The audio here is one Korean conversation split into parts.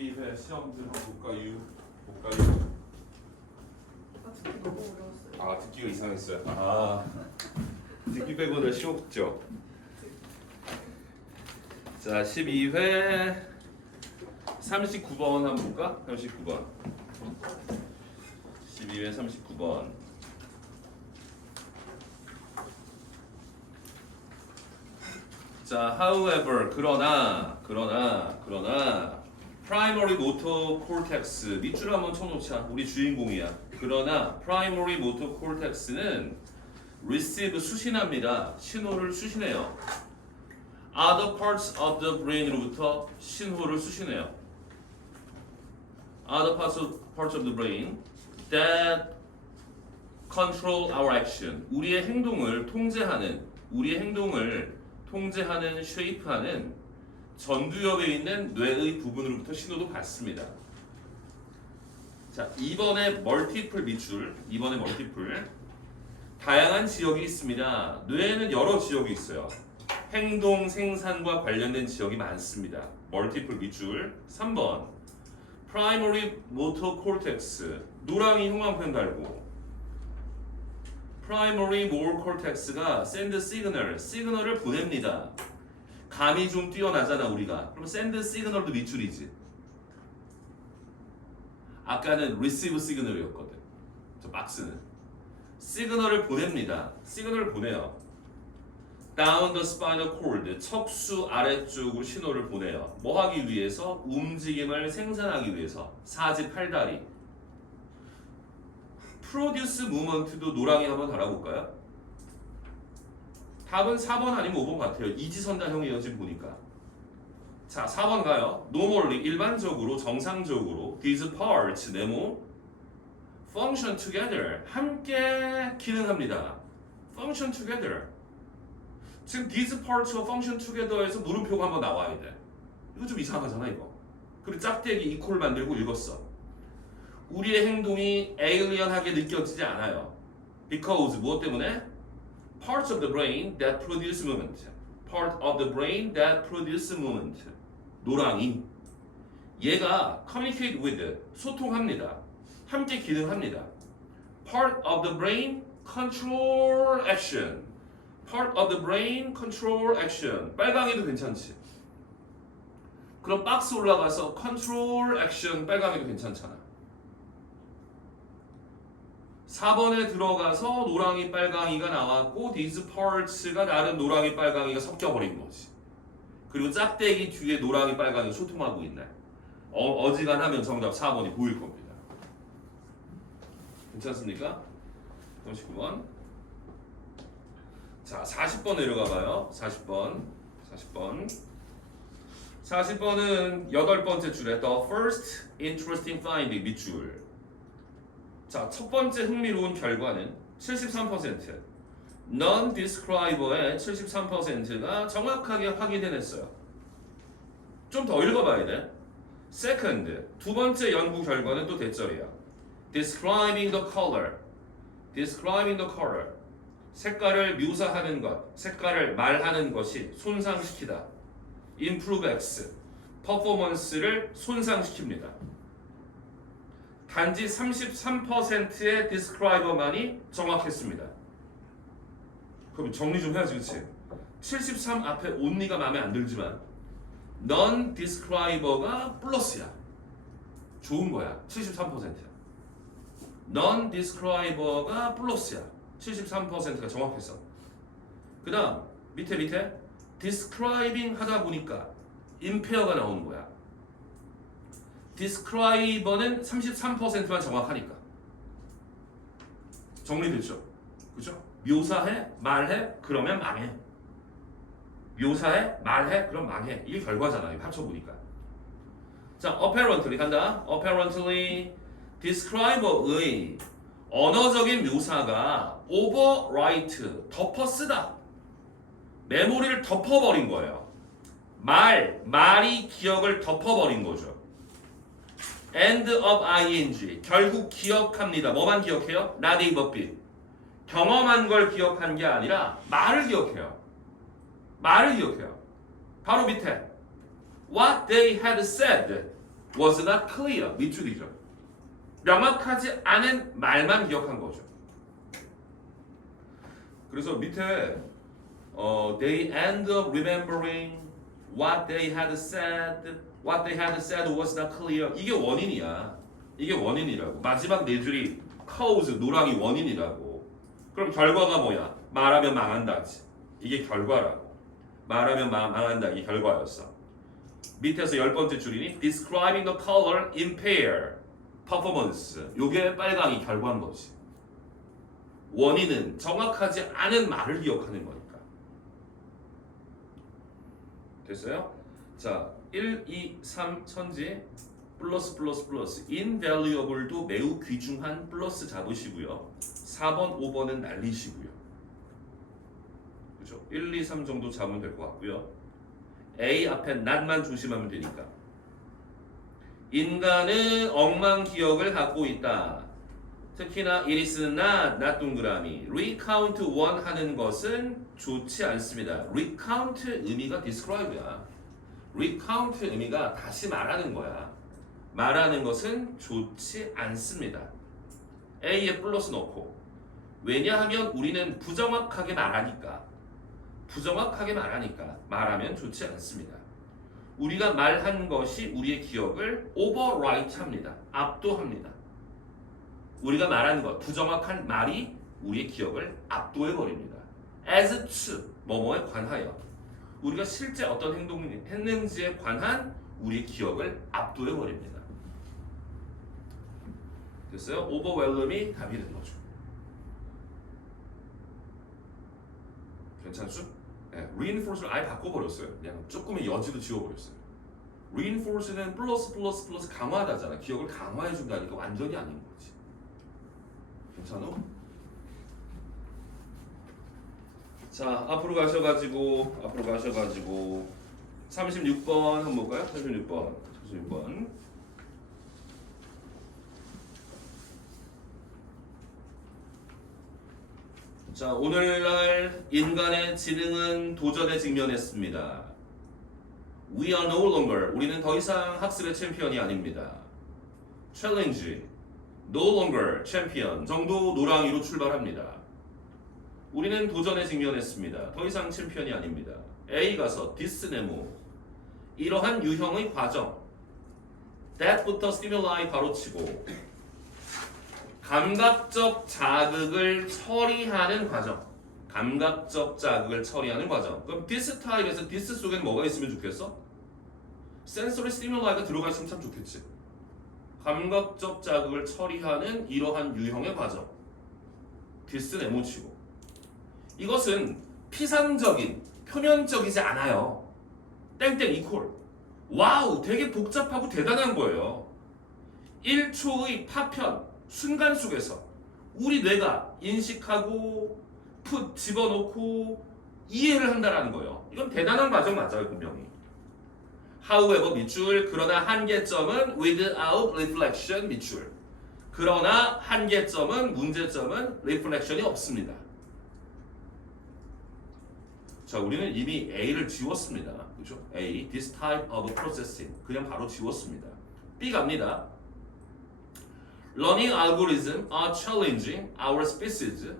12회 시험들 한번 볼까요? 듣기 너무 어려웠어요. 아 듣기가 이상했어요. 아 듣기 빼고는 쉬웠죠. 자 12회 39번 한번 볼까? 39번 12회 39번 자 however 그러나 primary motor cortex 밑줄 한번 쳐놓자. 우리 주인공이야. 그러나 primary motor cortex는 receive 수신합니다. 신호를 수신해요. other parts of the brain으로부터 신호를 수신해요. other parts of the brain that control our action. 우리의 행동을 통제하는 쉐이프하는 전두엽에 있는 뇌의 부분으로부터 신호도 받습니다. 자, 이번에 멀티플 밑줄, 다양한 지역이 있습니다. 뇌에는 여러 지역이 있어요. 행동 생산과 관련된 지역이 많습니다. 멀티플 밑줄 3번 primary motor cortex 노랑이 흉왕펜 달고 primary motor cortex가 send 시그널을 보냅니다. 감이 좀 뛰어나잖아 우리가. 그럼 send 시그널도 밑줄이지. 아까는 receive 시그널이었거든. 저 박스는 시그널을 보냅니다. 시그널을 보내요. down the spinal cord 척수 아래쪽으로 신호를 보내요. 뭐 하기 위해서? 움직임을 생산하기 위해서. 사지팔다리. produce movement도 노랑이 한번 달아볼까요? 답은 4번 아니면 5번 같아요. 이지선다형이에요 지금 보니까. 자 4번 가요. normally 일반적으로 정상적으로 these parts 네모 function together 함께 기능합니다. function together. 지금 these parts와 function together에서 물음표가 한번 나와야 돼. 이거 좀 이상하잖아 이거. 그리고 짝대기 이퀄 만들고 읽었어. 우리의 행동이 alien하게 느껴지지 않아요. because 무엇 때문에? parts of the brain that produce movement. part of the brain that produce movement. 노랑이 얘가 communicate with 소통합니다. 함께 기능합니다. part of the brain control action. part of the brain control action. 빨강이도 괜찮지. 그럼 박스 올라가서 control action 빨강이도 괜찮잖아. 4번에 들어가서 노랑이 빨강이가 나왔고 these parts가 나름 노랑이 빨강이가 섞여버린 거지. 그리고 짝대기 뒤에 노랑이 빨강이 소통하고 있네. 어지간하면 정답 4번이 보일 겁니다. 괜찮습니까? 39번. 자 40번 내려가 봐요. 40번은 8번째 줄에 the first interesting finding 밑줄. 자, 첫 번째 흥미로운 결과는 73%. non-describer의 73%가 정확하게 확인해냈어요. 좀 더 읽어봐야 돼. second, 두 번째 연구 결과는 또 대절이야. describing the color. 색깔을 묘사하는 것, 색깔을 말하는 것이 손상시키다. improve X, 퍼포먼스를 손상시킵니다. 단지 33%의 디스크라이버만이 정확했습니다. 그럼 정리 좀 해야지, 그치? 73 앞에 only가 마음에 안 들지만 non describer가 플러스야. 좋은 거야. 73%. non describer가 플러스야. 73%가 정확했어. 그 다음 밑에 describing 하다 보니까 impaire가 나오는 거야. 디스크라이버는 33%만 정확하니까. 정리됐죠? 그죠? 묘사해, 말해, 그러면 망해. 묘사해, 말해, 그럼 망해. 이게 결과잖아요. 합쳐보니까. 자, apparently 간다. apparently describer의 언어적인 묘사가 overwrite, 덮어쓰다. 메모리를 덮어버린 거예요. 말이 기억을 덮어버린 거죠. end of ing 결국 기억합니다. 뭐만 기억해요? not a but be. 경험한 걸 기억한 게 아니라 말을 기억해요. 바로 밑에 what they had said was not clear. 밑줄이죠. 명확하지 않은 말만 기억한 거죠. 그래서 밑에 they end up remembering what they had said. What they had said was not clear. 이게 원인이야. 이게 원인이라고. 마지막 네 줄이 cause, 노랑이 원인이라고. 그럼 결과가 뭐야? 말하면 망한다지. 이게 결과라고. 말하면 망한다. 이게 결과였어. 밑에서 10번째 줄이니 describing the color impair performance. 요게 빨강이 결과인 거지. 원인은 정확하지 않은 말을 기억하는 거니까. 됐어요? 자, 1, 2, 3 선지 플러스 플러스 플러스 invaluable도 매우 귀중한 플러스 잡으시고요. 4번, 5번은 날리시고요. 그죠? 1, 2, 3 정도 잡으면 될 것 같고요. A 앞에 not만 조심하면 되니까. 인간은 엉망 기억을 갖고 있다. 특히나 it is not 동그라미. recount one 하는 것은 좋지 않습니다. recount 의미가 describe야. recount 의미가 다시 말하는 거야. 말하는 것은 좋지 않습니다. A에 플러스 넣고. 왜냐하면 우리는 부정확하게 말하니까. 부정확하게 말하니까 말하면 좋지 않습니다. 우리가 말한 것이 우리의 기억을 overwrite 합니다. 압도합니다. 우리가 말한 것, 부정확한 말이 우리의 기억을 압도해 버립니다. as to 뭐뭐에 관하여 우리가 실제 어떤 행동을 했는지에 관한 우리의 기억을 압도해 버립니다. 됐어요? overwhelm이 답이 되는 거죠. 괜찮죠? 네, reinforce를 아예 바꿔버렸어요. 그냥 조금의 여지도 지워버렸어요. reinforce는 플러스 플러스 플러스 강화하다잖아. 기억을 강화해준다니까 완전히 아닌 거지. 괜찮아? 자, 앞으로 가셔가지고 36번 한번 볼까요? 36번. 자, 오늘날 인간의 지능은 도전에 직면했습니다. We are no longer, 우리는 더 이상 학습의 챔피언이 아닙니다. Challenge, no longer champion 정도 노랑이로 출발합니다. 우리는 도전에 직면했습니다. 더 이상 챔피언이 아닙니다. A 가서 this 네모, 이러한 유형의 과정. that부터 stimuli 바로 치고 감각적 자극을 처리하는 과정. 감각적 자극을 처리하는 과정. 그럼 this 타입에서 this 속엔 뭐가 있으면 좋겠어? sensory stimul이가 들어가 있으면 참 좋겠지. 감각적 자극을 처리하는 이러한 유형의 과정. this 네모치고. 이것은 피상적인, 표면적이지 않아요. 땡땡 이퀄. 와우, 되게 복잡하고 대단한 거예요. 1초의 파편, 순간 속에서 우리 뇌가 인식하고 집어넣고 이해를 한다는 거예요. 이건 대단한 과정 맞아요, 분명히. However, 밑줄. 그러나 한계점은 without reflection, 밑줄. 그러나 한계점은, 문제점은 reflection이 없습니다. 자, 우리는 이미 A를 지웠습니다. 그죠? A, this type of processing. 그냥 바로 지웠습니다. B 갑니다. Learning algorithms are challenging our species'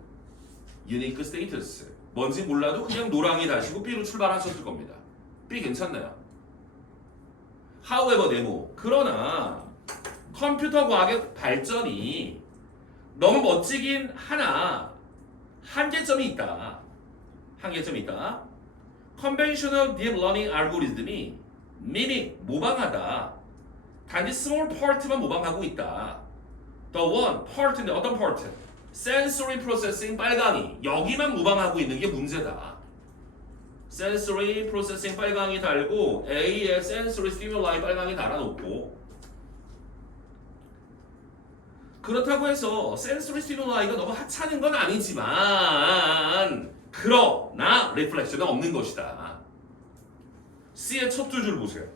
unique status. 뭔지 몰라도 그냥 노랑이 다시고 B로 출발하셨을 겁니다. B 괜찮나요? However, 네모. 그러나 컴퓨터 과학의 발전이 너무 멋지긴 하나 한계점이 있다. Conventional deep learning algorithm이 mimic, 모방하다. 단지 small part만 모방하고 있다. The one, part인데 어떤 part? Sensory processing 빨강이 여기만 모방하고 있는 게 문제다. Sensory processing 빨강이 달고 A에 sensory stimuli 빨강이 달아놓고 그렇다고 해서 sensory stimul이가 너무 하찮은 건 아니지만 그러나 reflection은 없는 것이다. C의 첫 두 줄 보세요.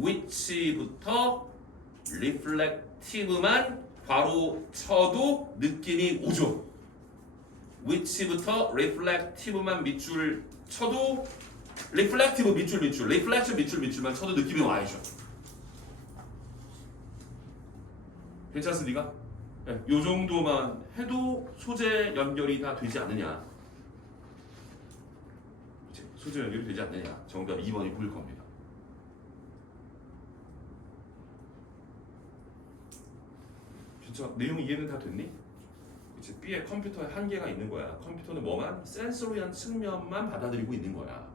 which부터 reflective만 괄호 쳐도 느낌이 오죠. which부터 reflective만 밑줄 쳐도 리플렉티브 밑줄, 리플렉션 밑줄만 쳐도 느낌이 와야죠. 괜찮습니까? 네, 요 정도만 해도 소재 연결이 다 되지 않느냐? 소재 연결이 되지 않느냐? 정답 2번이 보일 겁니다. 진짜 내용 이해는 다 됐니? 이제 B의 컴퓨터에 한계가 있는 거야. 컴퓨터는 뭐만? 센서리한 측면만 받아들이고 있는 거야.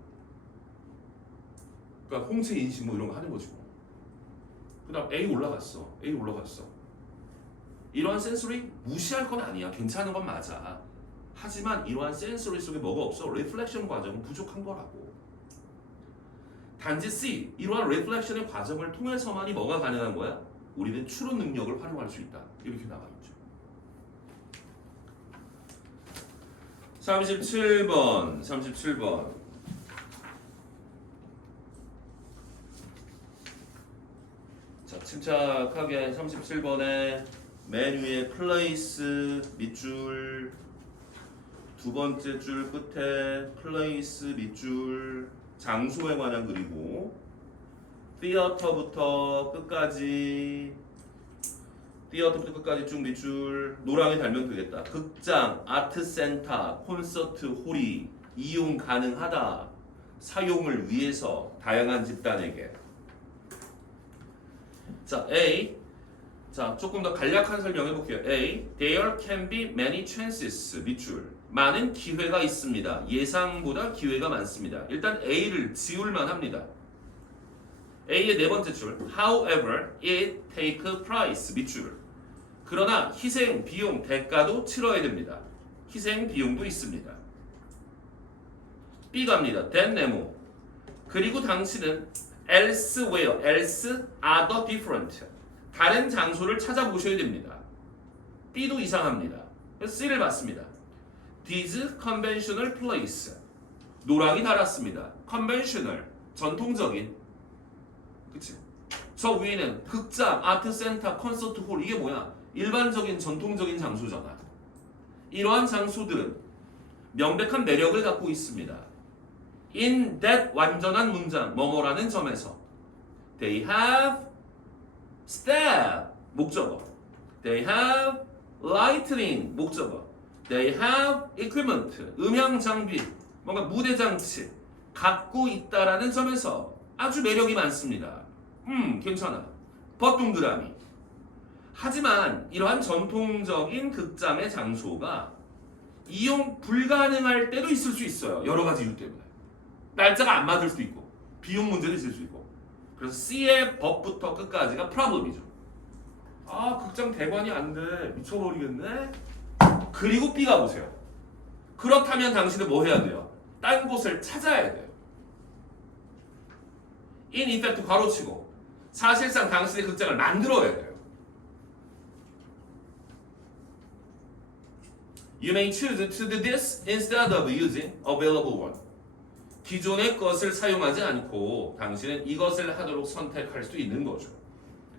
그러니까 홍채 인식 뭐 이런 거 하는 거지 뭐. 그 다음 A 올라갔어. 이러한 센서리 무시할 건 아니야. 괜찮은 건 맞아. 하지만 이러한 센서리 속에 뭐가 없어? 리플렉션 과정은 부족한 거라고. 단지 C, 이러한 리플렉션의 과정을 통해서만이 뭐가 가능한 거야? 우리는 추론 능력을 활용할 수 있다. 이렇게 나와 있죠. 37번. 자, 침착하게 37번에 맨 위에 플레이스 밑줄, 두 번째 줄 끝에 플레이스 밑줄, 장소에 관한 그리고 티어터부터 끝까지 쭉 밑줄 노랑에 달면 되겠다. 극장, 아트센터, 콘서트 홀이 이용 가능하다. 사용을 위해서 다양한 집단에게. 자, A. 자, 조금 더 간략한 설명해 볼게요. A. There can be many chances. 밑줄. 많은 기회가 있습니다. 예상보다 기회가 많습니다. 일단 A를 지울만 합니다. A의 네 번째 줄. However, it take a price. 밑줄. 그러나 희생, 비용, 대가도 치러야 됩니다. 희생, 비용도 있습니다. B 갑니다. then 네모. 그리고 당신은 elsewhere, else, other different. 다른 장소를 찾아보셔야 됩니다. B도 이상합니다. C를 받습니다. This conventional place. 노랑이 달았습니다. conventional, 전통적인. 그치? 저 위에는 극장, 아트센터, 콘서트 홀. 이게 뭐야? 일반적인 전통적인 장소잖아. 이러한 장소들은 명백한 매력을 갖고 있습니다. In that 완전한 문장, 뭐뭐라는 점에서 They have step, 목적어. They have lighting, 목적어. They have equipment, 음향 장비, 뭔가 무대 장치 갖고 있다라는 점에서 아주 매력이 많습니다. 괜찮아. 버둥그라미. 하지만 이러한 전통적인 극장의 장소가 이용 불가능할 때도 있을 수 있어요. 여러 가지 이유 때문에. 날짜가 안 맞을 수도 있고 비용 문제도 있을 수 있고. 그래서 C의 법부터 끝까지가 프로블럼이죠. 아, 극장 대관이 안 돼. 미쳐버리겠네. 그리고 B 가보세요. 그렇다면 당신은 뭐 해야 돼요? 딴 곳을 찾아야 돼요. In effect 괄호치고 사실상 당신의 극장을 만들어야 돼요. You may choose to do this instead of using available one. 기존의 것을 사용하지 않고 당신은 이것을 하도록 선택할 수 있는 거죠.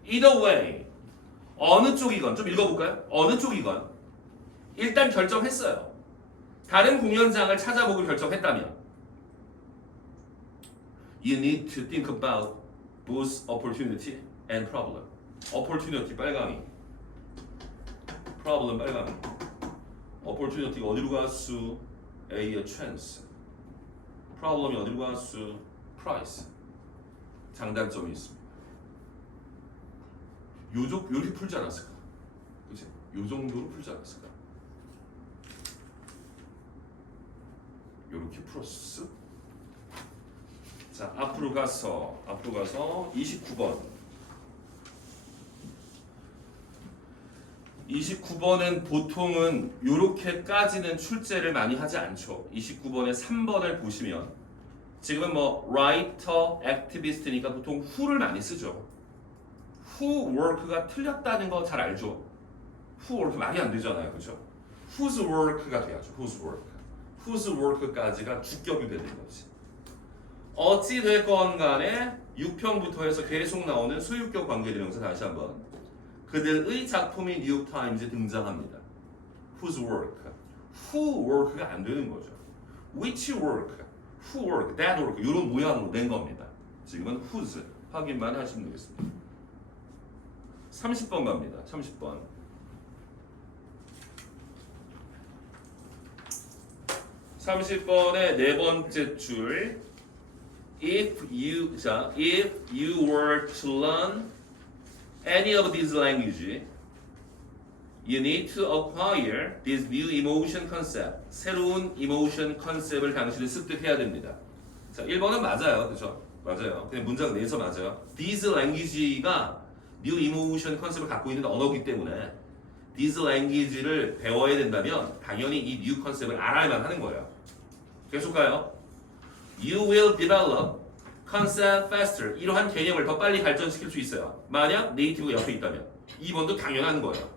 Either way, 어느 쪽이건 좀 읽어볼까요? 어느 쪽이건 일단 결정했어요. 다른 공연장을 찾아보고 결정했다면 You need to think about both opportunity and problem. Opportunity 빨강이, problem 빨강이. Opportunity가 어디로 갔수? A의 chance. Problem이 어디로 갔수? Price. 장단점이 있습니다. 요렇게 풀지 않았을까? 그치? 요 정도로 풀지 않았을까? 요렇게 풀었어? 자, 앞으로 가서 29번. 29번은 보통은 요렇게까지는 출제를 많이 하지 않죠. 29번의 3번을 보시면 지금은 뭐 writer, activist니까 보통 who를 많이 쓰죠. who work가 틀렸다는 거 잘 알죠. who work 말이 안 되잖아요, 그렇죠? whose work가 돼야죠. whose work. whose work까지가 주격이 되는 거지. 어찌 됐건 간에 6평부터 해서 계속 나오는 소유격 관계대명사 다시 한번. 그들의 작품이 뉴욕타임즈에 등장합니다. Whose work? Who work가 안 되는 거죠. Which work? who work, that work 이런 모양으로 낸 겁니다. 지금은 whose 확인만 하시면 되겠습니다. 30번 갑니다. 30번. (30번의) 네 번째 줄. If you were to learn any of these language, you need to acquire this new emotion concept. 새로운 emotion 컨셉을 당신은 습득해야 됩니다. 자, 1번은 맞아요. 그렇죠? 맞아요. 그냥 문장 내서 맞아요. These language가 new emotion 컨셉을 갖고 있는 언어이기 때문에 these language를 배워야 된다면 당연히 이 new 컨셉을 알아야만 하는 거예요. 계속 가요. You will develop concept faster. 이러한 개념을 더 빨리 발전시킬 수 있어요. 만약 네이티브가 옆에 있다면. 2번도 당연한 거예요.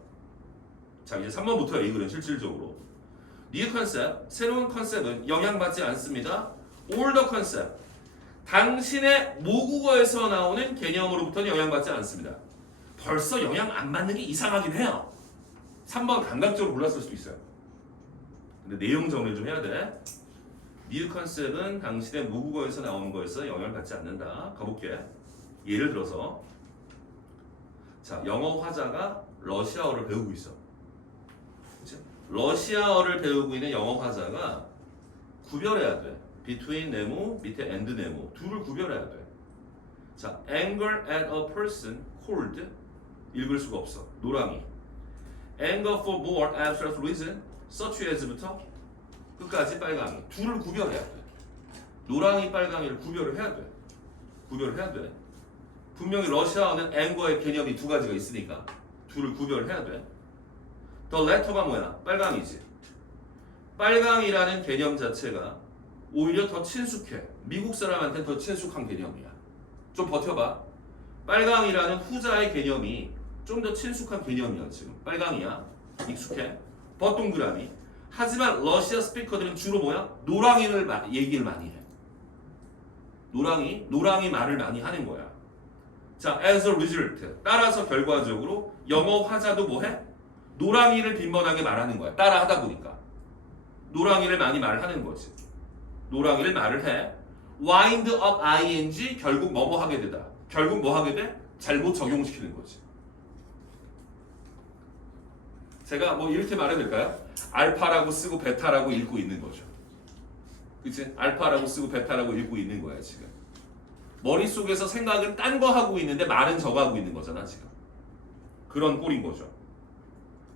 자, 이제 3번부터요. 이 글은 실질적으로. New concept, 새로운 컨셉은 영향받지 않습니다. Older concept, 당신의 모국어에서 나오는 개념으로부터는 영향받지 않습니다. 벌써 영향 안 받는 게 이상하긴 해요. 3번 감각적으로 골랐을 수도 있어요. 근데 내용 정리를 좀 해야 돼. New concept은 당신의 모국어에서 나오는 거에서 영향을 받지 않는다. 가볼게. 예를 들어서 자, 영어 화자가 러시아어를 배우고 있어. 그치? 러시아어를 배우고 있는 영어 화자가 구별해야 돼. between 네모, 밑에 and 네모 둘을 구별해야 돼. 자, anger at a person cold 읽을 수가 없어. 노랑이. anger for more abstract reason such as부터 끝까지 빨강이. 둘을 구별해야 돼. 노랑이, 빨강이를 구별을 해야 돼. 구별을 해야 돼. 분명히 러시아어는 anger의 개념이 두 가지가 있으니까 둘을 구별해야 돼. the letter가 뭐야? 빨강이지. 빨강이라는 개념 자체가 오히려 더 친숙해. 미국 사람한테는 더 친숙한 개념이야. 좀 버텨봐. 빨강이라는 후자의 개념이 좀 더 친숙한 개념이야. 지금 빨강이야. 익숙해. 버동그라미. 하지만 러시아 스피커들은 주로 뭐야? 노랑이를 얘기를 많이 해. 노랑이 말을 많이 하는 거야. 자, as a result, 따라서 결과적으로 영어 화자도 뭐해? 노랑이를 빈번하게 말하는 거야. 따라 하다 보니까 노랑이를 많이 말하는 거지. 노랑이를 말을 해. wind up ing 결국 뭐뭐 하게 되다. 결국 뭐 하게 돼? 잘못 적용시키는 거지. 제가 뭐 이렇게 말해도 될까요? 알파라고 쓰고 베타라고 읽고 있는 거죠. 그치? 알파라고 쓰고 베타라고 읽고 있는 거야 지금. 머릿속에서 생각은 딴 거 하고 있는데 말은 저거 하고 있는 거잖아 지금. 그런 꼴인 거죠.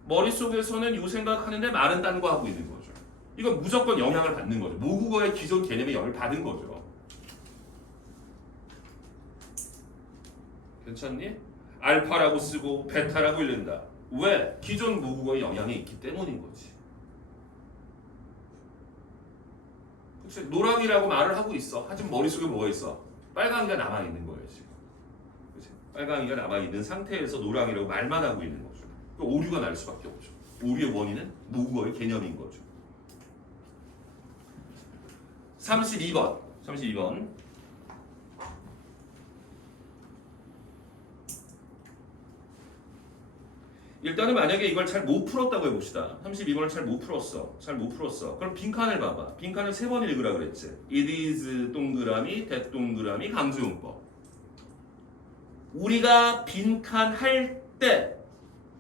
머릿속에서는 요 생각하는데 말은 딴 거 하고 있는 거죠. 이건 무조건 영향을 받는 거죠. 모국어의 기존 개념에 영향을 받은 거죠. 괜찮니? 알파라고 쓰고 베타라고 읽는다. 왜? 기존 모국어의 영향이 있기 때문인 거지. 그치? 노랑이라고 말을 하고 있어. 하지만 머릿속에 뭐가 있어? 빨강이가 남아있는 거예요 지금. 그치? 빨강이가 남아있는 상태에서 노랑이라고 말만 하고 있는 거죠. 그 오류가 날 수밖에 없죠. 오류의 원인은 모국어의 개념인 거죠. 32번. 일단은 만약에 이걸 잘 못 풀었다고 해봅시다. 32번을 잘 못 풀었어. 그럼 빈칸을 봐봐. 빈칸을 3번 읽으라 그랬지. It is 동그라미, that 동그라미, 강조용법. 우리가 빈칸 할 때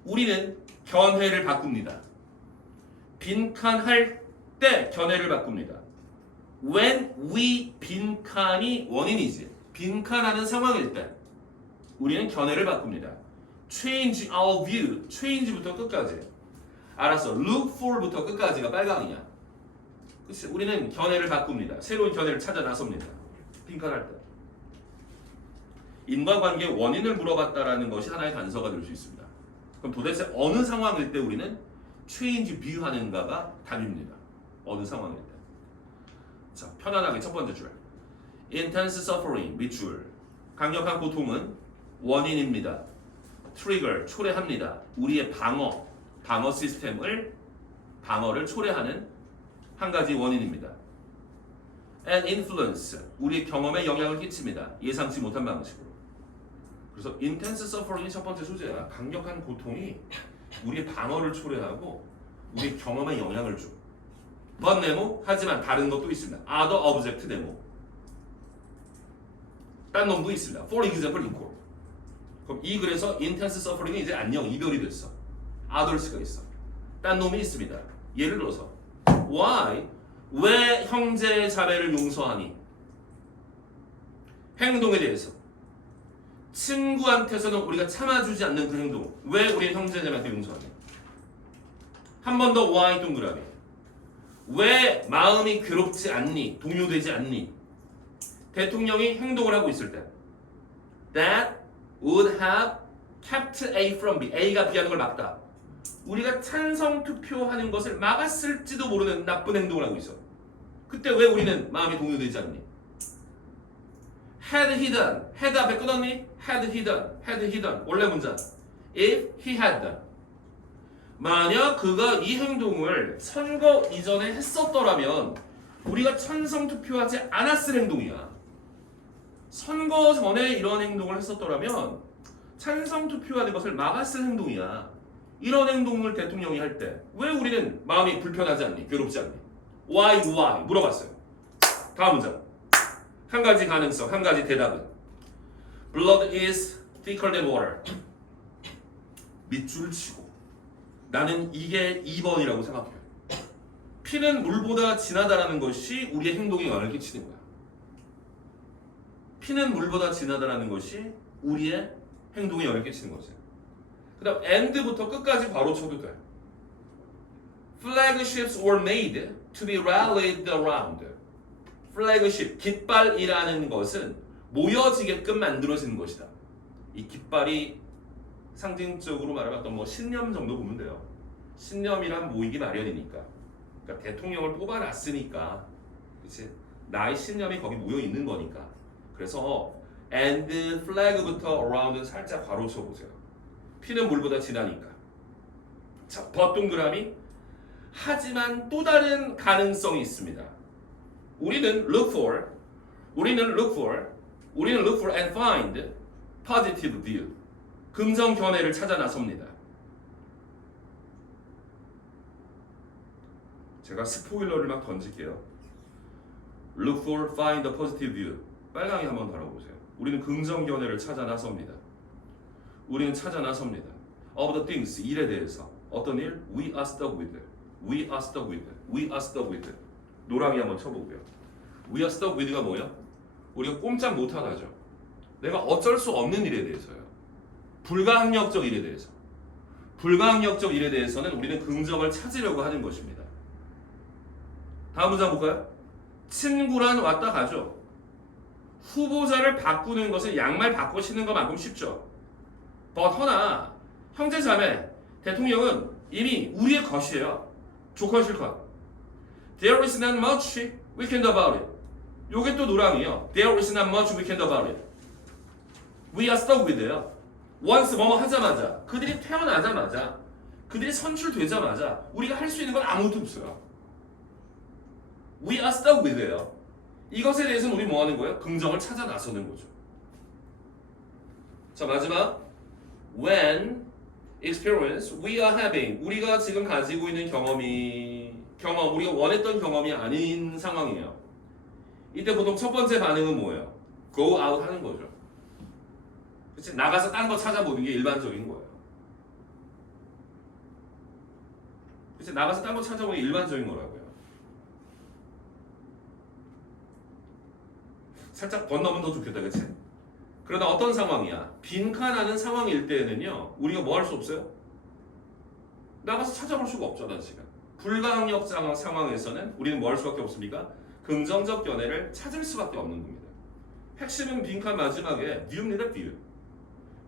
우리는 견해를 바꿉니다. 빈칸 할 때 견해를 바꿉니다. When we 빈칸이 원인이지. 빈칸하는 상황일 때 우리는 견해를 바꿉니다. Change our view. change부터 끝까지. 알았어. look for부터 끝까지가 빨강이야. 그치? 우리는 견해를 바꿉니다. 새로운 견해를 찾아 나섭니다. 빈칸할 때. 인과관계의 원인을 물어봤다라는 것이 하나의 단서가 될 수 있습니다. 그럼 도대체 어느 상황일 때 우리는 change view 하는가가 답입니다. 어느 상황일 때. 자, 편안하게 첫 번째 줄. intense suffering 밑줄. 강력한 고통은 원인입니다. 트리거 초래합니다. 우리의 방어 시스템을 방어를 초래하는 한 가지 원인입니다. and influence 우리의 경험에 영향을 끼칩니다. 예상치 못한 방식으로. 그래서 intense suffering이 첫 번째 소재야. 강력한 고통이 우리의 방어를 초래하고 우리의 경험에 영향을 줘. but 네모 하지만 다른 것도 있습니다. other object 네모. 딴 놈도 있습니다. for example equal. 그럼 이 글에서 intense suffering이 이제 안녕 이별이 됐어. others가 있어. 딴 놈이 있습니다. 예를 들어서 why 왜 형제 자매를 용서하니? 행동에 대해서 친구한테서는 우리가 참아주지 않는 그 행동 왜 우리 형제 자매한테 용서하니? 한 번 더 why 동그라미 왜 마음이 괴롭지 않니? 동요되지 않니? 대통령이 행동을 하고 있을 때 that would have kept A from B A가 B하는 걸 막다 우리가 찬성 투표하는 것을 막았을지도 모르는 나쁜 행동을 하고 있어 그때 왜 우리는 마음이 동요되지 않니? had he done had 앞에 끊었니? had he done 원래 문장 if he had done 만약 그가 이 행동을 선거 이전에 했었더라면 우리가 찬성 투표하지 않았을 행동이야 선거 전에 이런 행동을 했었더라면 찬성 투표하는 것을 막았을 행동이야 이런 행동을 대통령이 할 때 왜 우리는 마음이 불편하지 않니? 괴롭지 않니? Why 물어봤어요 다음 문장 한 가지 가능성, 한 가지 대답은 Blood is thicker than water 밑줄을 치고 나는 이게 2번이라고 생각해 피는 물보다 진하다라는 것이 우리의 행동에 영향을 끼치는 거야 피는 물보다 진하다라는 것이 우리의 행동에 영향을 끼치는 거지 그 다음 and부터 끝까지 바로 쳐도 돼 Flagships were made to be rallied around 플래그십, 깃발이라는 것은 모여지게끔 만들어지는 것이다. 이 깃발이 상징적으로 말하면 어떤 신념 정도 보면 돼요. 신념이란 모이기 마련이니까. 그러니까 대통령을 뽑아놨으니까, 그렇지? 나의 신념이 거기 모여 있는 거니까. 그래서 and flag부터 around는 살짝 바로 쳐보세요. 피는 물보다 진하니까. 자, but 동그라미. 하지만 또 다른 가능성이 있습니다. 우리는 look for and find positive view. 긍정 견해를 찾아 나섭니다. 제가 스포일러를 막 던질게요. Look for, find a positive view. 빨강이 한번 달아보세요. 우리는 긍정 견해를 찾아 나섭니다. 우리는 찾아 나섭니다. Of the things, 일에 대해서. 어떤 일? We are stuck with. We are stuck with. We are stuck with. 노랑이 한번 쳐보고요. We are stuck with가 뭐예요? 우리가 꼼짝 못하다죠. 내가 어쩔 수 없는 일에 대해서요. 불가항력적 일에 대해서. 불가항력적 일에 대해서는 우리는 긍정을 찾으려고 하는 것입니다. 다음 문장 볼까요? 친구란 왔다 가죠. 후보자를 바꾸는 것은 양말 바꿔 신는 것만큼 쉽죠. 허나 형제 자매 대통령은 이미 우리의 것이에요. 좋건 싫건. There is not much we can do about it. 요게 또 노랑이에요. There is not much we can do about it. We are stuck with예요. once 뭐뭐 하자마자 그들이 태어나자마자 그들이 선출되자마자 우리가 할 수 있는 건 아무것도 없어요. We are stuck with예요. 이것에 대해서는 우리 뭐 하는 거예요? 긍정을 찾아 나서는 거죠. 자 마지막 when experience we are having 우리가 지금 가지고 있는 경험 우리가 원했던 경험이 아닌 상황이에요. 이때 보통 첫 번째 반응은 뭐예요? go out 하는 거죠. 그치? 나가서 딴 거 찾아보는 게 일반적인 거예요. 그치? 나가서 딴 거 찾아보는 게 일반적인 거라고요. 살짝 건너면 더 좋겠다, 그치? 그러나 어떤 상황이야? 빈칸하는 상황일 때에는요, 우리가 뭐 할 수 없어요? 나가서 찾아볼 수가 없잖아, 지금. 불가항력 상황에서는 우리는 뭐 할 수밖에 없습니까? 긍정적 견해를 찾을 수밖에 없는 겁니다. 핵심은 빈칸 마지막에 view입니다, view.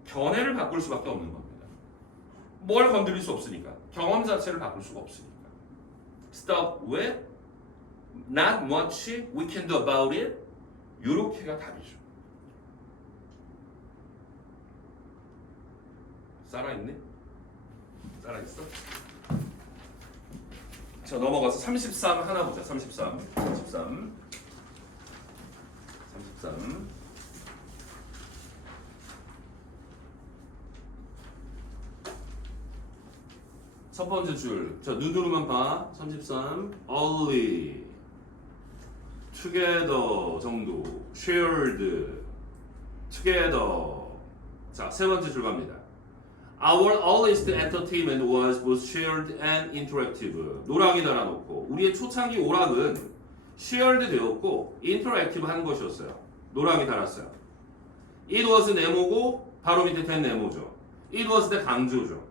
견해를 바꿀 수밖에 없는 겁니다. 뭘 건드릴 수 없으니까. 경험 자체를 바꿀 수가 없으니까. Stop with not much we can do about it. 요렇게가 답이죠. 살아있네? 살아있어? 자 넘어가서 33 하나 보자. 33 첫 번째 줄. 자, 눈으로만 봐. 33. only. together 정도. shared. together. 자, 세 번째 줄 갑니다. Our earliest entertainment was both shared and interactive. 노랑이 달아놓고 우리의 초창기 오락은 shared 되었고 interactive 한 것이었어요. 노랑이 달았어요. It was 네모고 바로 밑에 된 네모죠. It was 대 강조죠.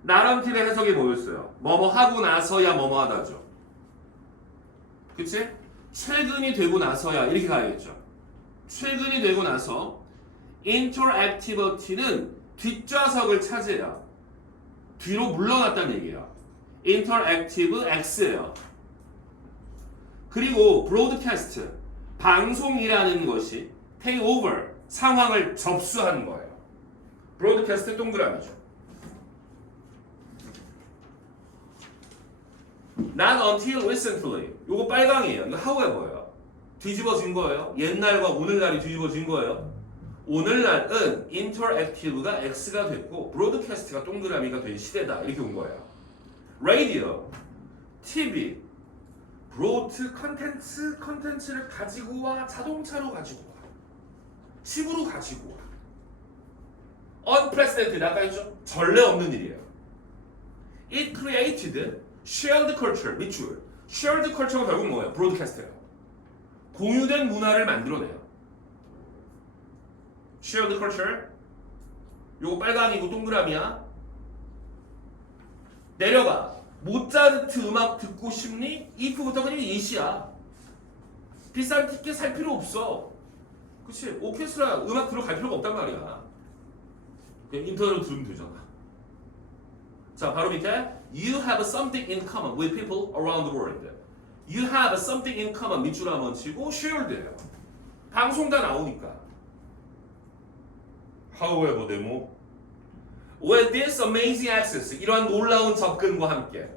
나름대로 해석이 뭐였어요? 뭐뭐 하고 나서야 뭐뭐 하다죠. 그치? 최근이 되고 나서야 이렇게 가야겠죠. 최근이 되고 나서 interactivity는 뒷좌석을 차지해요. 뒤로 물러났다는 얘기예요. interactive X예요. 그리고 broadcast 방송이라는 것이 take over 상황을 접수하는 거예요. broadcast 동그라미죠. Not until recently. 요거 빨강이에요. 이거 however예요. 뒤집어진 거예요. 옛날과 오늘날이 뒤집어진 거예요. 오늘날은 interactive가 X가 됐고 broadcast가 동그라미가 된 시대다. 이렇게 온 거예요. radio, TV, brought 컨텐츠를 가지고 와, 자동차로 가지고 와, 집으로 가지고 와. unprecedented 아까 했죠? 전례 없는 일이에요. It created shared culture. 밑줄. shared culture가 결국 뭐예요? broadcast예요. 공유된 문화를 만들어내요. shared culture. 요거 빨강이고 동그라미야. 내려가. 모차르트 음악 듣고 싶니? if부터 그냥 예시야. 비싼 티켓 살 필요 없어. 그치? 오케스트라 음악 들어갈 필요가 없단 말이야. 그냥 인터넷으로 들으면 되잖아. 자, 바로 밑에 You have something in common with people around the world. You have something in common 밑줄 한번 치고 shared예요. 방송 다 나오니까. However, 데모. With this amazing access, 이러한 놀라운 접근과 함께,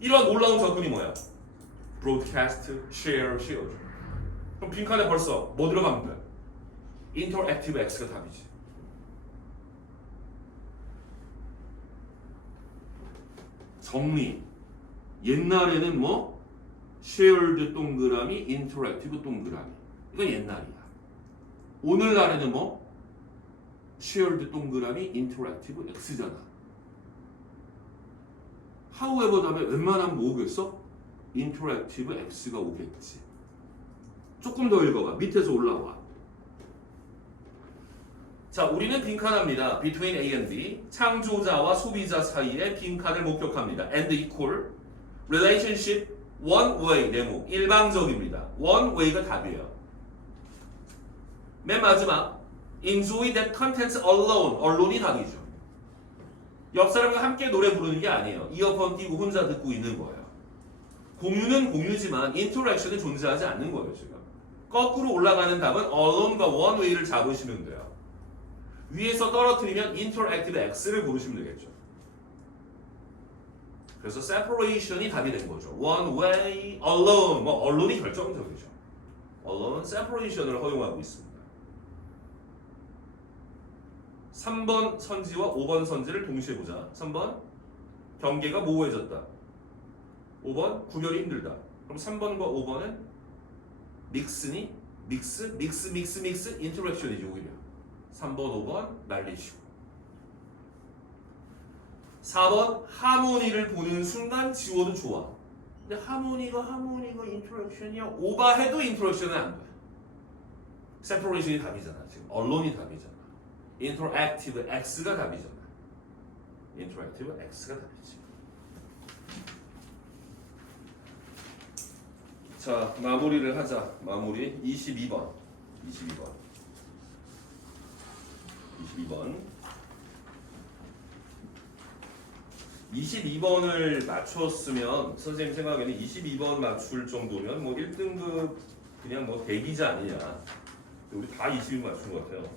이러한 놀라운 접근이 뭐야? Broadcast, share, share. 그럼 빈칸에 벌써 뭐 들어가면 돼? Interactive X가 답이지. 정리. 옛날에는 뭐? shared 동그라미, interactive 동그라미. 이건 옛날이야. 오늘날에는 뭐? shared 동그라미 interactive X잖아. however 다음에 웬만하면 뭐 오겠어? interactive X가 오겠지. 조금 더 읽어봐. 밑에서 올라와. 자, 우리는 빈칸합니다. between A and B. 창조자와 소비자 사이의 빈칸을 목격합니다. and equal relationship one way 네모. 일방적입니다. one way가 답이에요. 맨 마지막 enjoy that content alone. 언론이 답이죠. 옆 사람과 함께 노래 부르는 게 아니에요. 이어폰 끼고 혼자 듣고 있는 거예요. 공유는 공유지만 인터랙션은 존재하지 않는 거예요. 지금 거꾸로 올라가는 답은 alone과 one way를 잡으시면 돼요. 위에서 떨어뜨리면 interactive X를 고르시면 되겠죠. 그래서 separation이 답이 된 거죠. one way, alone. 뭐 언론이 결정적이죠. 언론은 separation을 허용하고 있습니다. 3번 선지와 5번 선지를 동시에 보자. 3번 경계가 모호해졌다. 5번 구별이 힘들다. 그럼 3번과 5번은 믹스니? 믹스 인터랙션이지 오히려. 3번 5번 날리시고 4번 하모니를 보는 순간 지워도 좋아. 근데 하모니가 인터랙션이야. 오버해도 인터랙션은 안 돼. 세퍼레이션이 답이잖아. 지금 언론이 답이잖아. 인터랙티브 X가 답이잖아. 인터랙티브 X가 답이지. 자, 마무리를 하자. 마무리 22번. 22번을 맞췄으면 선생님 생각에는 22번 맞출 정도면 뭐 1등급 그냥 뭐 대기자 아니냐. 우리 다 22번 맞춘 것 같아요.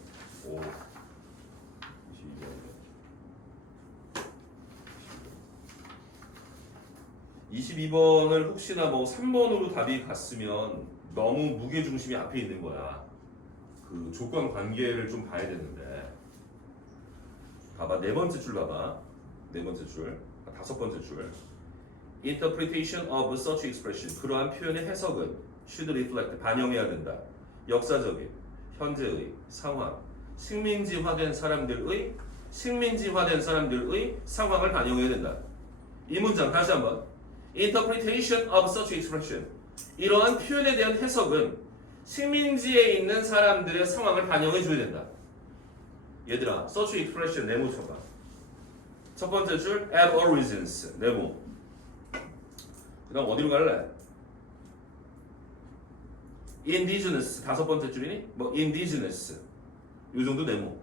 오. 22번을 혹시나 뭐 3번으로 답이 갔으면 너무 무게중심이 앞에 있는 거야. 그 조건 관계를 좀 봐야 되는데. 봐봐. 네 번째 줄 봐봐. 네 번째 줄. 다섯 번째 줄. Interpretation of such expression. 그러한 표현의 해석은 should reflect. 반영해야 된다. 역사적인, 현재의 상황, 식민지화된 사람들의 상황을 반영해야 된다. 이 문장 다시 한번. Interpretation of such expression. 이러한 표현에 대한 해석은 식민지에 있는 사람들의 상황을 반영해 줘야 된다. 얘들아, such expression 네모 쳐봐. 첫 번째 줄 aborigines 네모. 그다음 어디로 갈래? indigenous 다섯 번째 줄이니? 뭐 indigenous 이 정도 네모.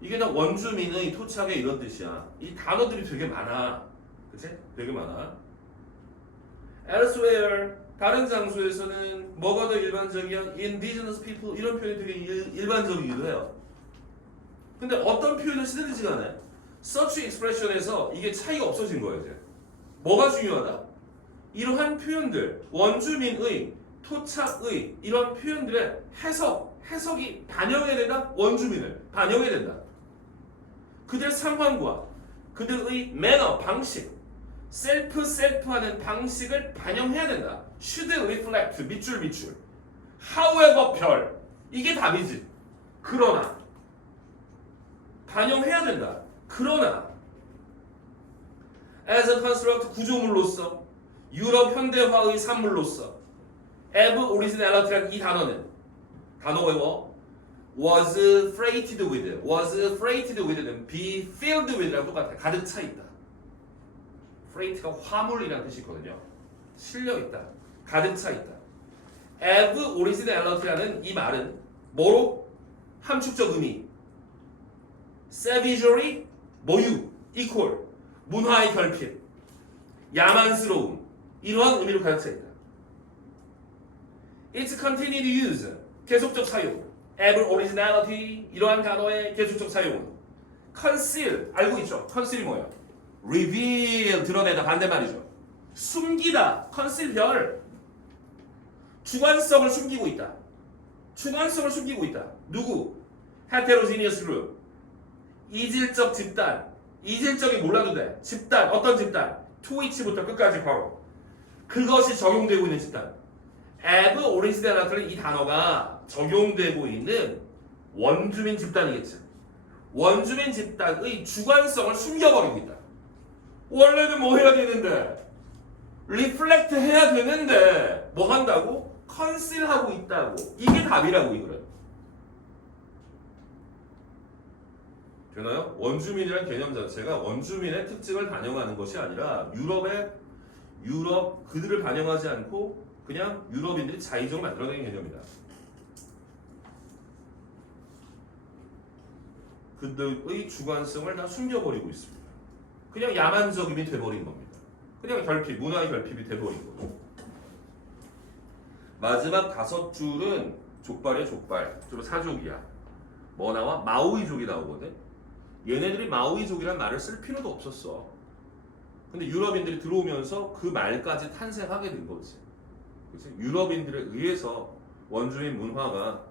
이게 다 원주민의 토착의 이런 뜻이야. 이 단어들이 되게 많아. 그치? 되게 많아. elsewhere 다른 장소에서는 뭐가 더 일반적이야? indigenous people 이런 표현이 되게 일반적이기도 해요. 근데 어떤 표현을 쓰든지 간에 such expression에서 이게 차이가 없어진 거예요. 이제 뭐가 중요하다? 이러한 표현들 원주민의 토착의 이런 표현들의 해석이 반영해야 된다. 원주민을 반영해야 된다. 그들의 상황과 그들의 매너 방식 셀프하는 방식을 반영해야 된다. should reflect 밑줄 however 별 이게 답이지. 그러나 반영해야 된다. 그러나 as a construct 구조물로서 유럽 현대화의 산물로서 have originality라는 이 단어 외워 was freighted with는 be filled with랑 똑같아. 가득 차 있다. freight가 화물이라는 뜻이 있거든요. 실려 있다. 가득 차 있다. have originality라는 이 말은 뭐로? 함축적 의미 savagery 모유 equal 문화의 결핍 야만스러움 이러한 의미로 가득 차 있다. Its continued use 계속적 사용 have originality 이러한 단어의 계속적 사용은 conceal 알고 있죠? conceal이 뭐예요? reveal 드러내다 반대말이죠. 숨기다 conceal 별 주관성을 숨기고 있다. 누구? heterogeneous group 이질적 집단 이질적이 몰라도 돼. 집단 어떤 집단? to which부터 끝까지 바로 그것이 적용되고 있는 집단. have originality는 이 단어가 적용되고 있는 원주민 집단이겠지. 원주민 집단의 주관성을 숨겨버리고 있다. 원래는 뭐 해야 되는데? reflect 해야 되는데 뭐 한다고? conceal하고 있다고. 이게 답이라고 이거는. 되나요? 원주민이라는 개념 자체가 원주민의 특징을 반영하는 것이 아니라 유럽 그들을 반영하지 않고 그냥 유럽인들이 자의적으로 만들어낸 개념이다. 그들의 주관성을 다 숨겨버리고 있습니다. 그냥 야만적임이 돼버린 겁니다. 그냥 결핍, 문화의 결핍이 돼버린 거죠. 마지막 다섯 줄은 족발이야 족발. 좀 사족이야. 뭐 나와? 마오이족이 나오거든. 얘네들이 마오이족이란 말을 쓸 필요도 없었어. 근데 유럽인들이 들어오면서 그 말까지 탄생하게 된 거지. 그치? 유럽인들에 의해서 원주민 문화가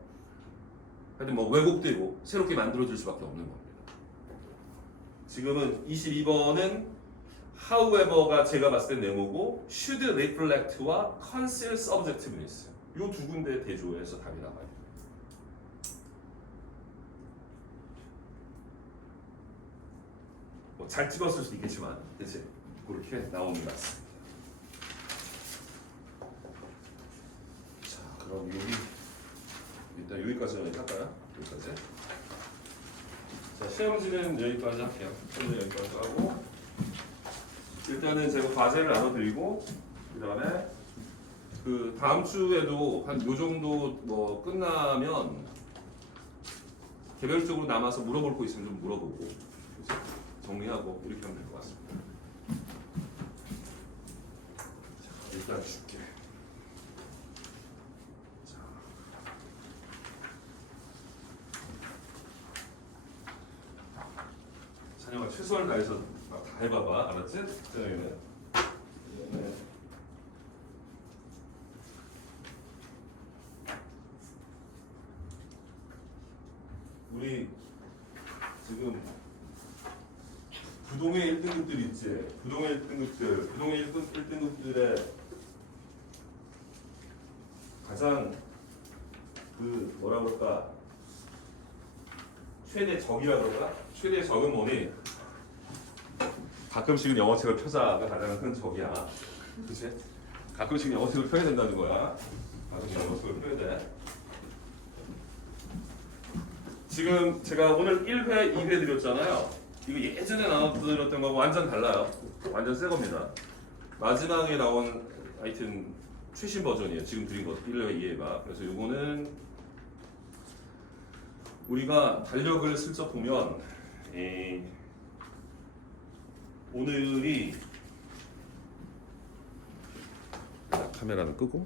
하여튼 뭐 왜곡되고 새롭게 만들어질 수밖에 없는 겁니다. 지금은 22번은 however가 제가 봤을 때 네모고 should reflect와 conceal subjectiveness 이 두 군데 대조해서 답이 나와요. 뭐 잘 찍었을 수도 있겠지만 그치? 그렇게 나오는 것 같습니다. 자, 그럼 일단 여기까지 할까요? 여기까지. 자, 시험지는 여기까지 할게요. 시험지 여기까지 하고 일단은 제가 과제를 나눠드리고 그 다음에 그 다음 주에도 한 요 정도 뭐 끝나면 개별적으로 남아서 물어볼 거 있으면 좀 물어보고 그치? 정리하고 이렇게 하면 될 것 같습니다. 자, 일단 줄게. 찬영아 최선을 다해서 다 해봐봐. 알았지? 찬영이는. 네. 우리 지금 부동의 1등급들 있지. 부동의 1등급들. 부동의 1등급들의 가장 그 뭐라 그럴까? 최대 적이라 그럴까? 최대 적은 뭐니? 가끔씩은 영어책을 펴자가 가장 큰 적이야. 그치? 가끔씩 영어책을 펴야 된다는 거야. 가끔씩 영어책을 펴야 돼. 지금 제가 오늘 1회, 2회 드렸잖아요. 이거 예전에 나눠드렸던 거하고 완전 달라요. 완전 새 겁니다. 마지막에 나온 하여튼 최신 버전이에요. 지금 드린 거 1회, 2회가. 그래서 요거는 우리가 달력을 슬쩍 보면 오늘이 카메라는 끄고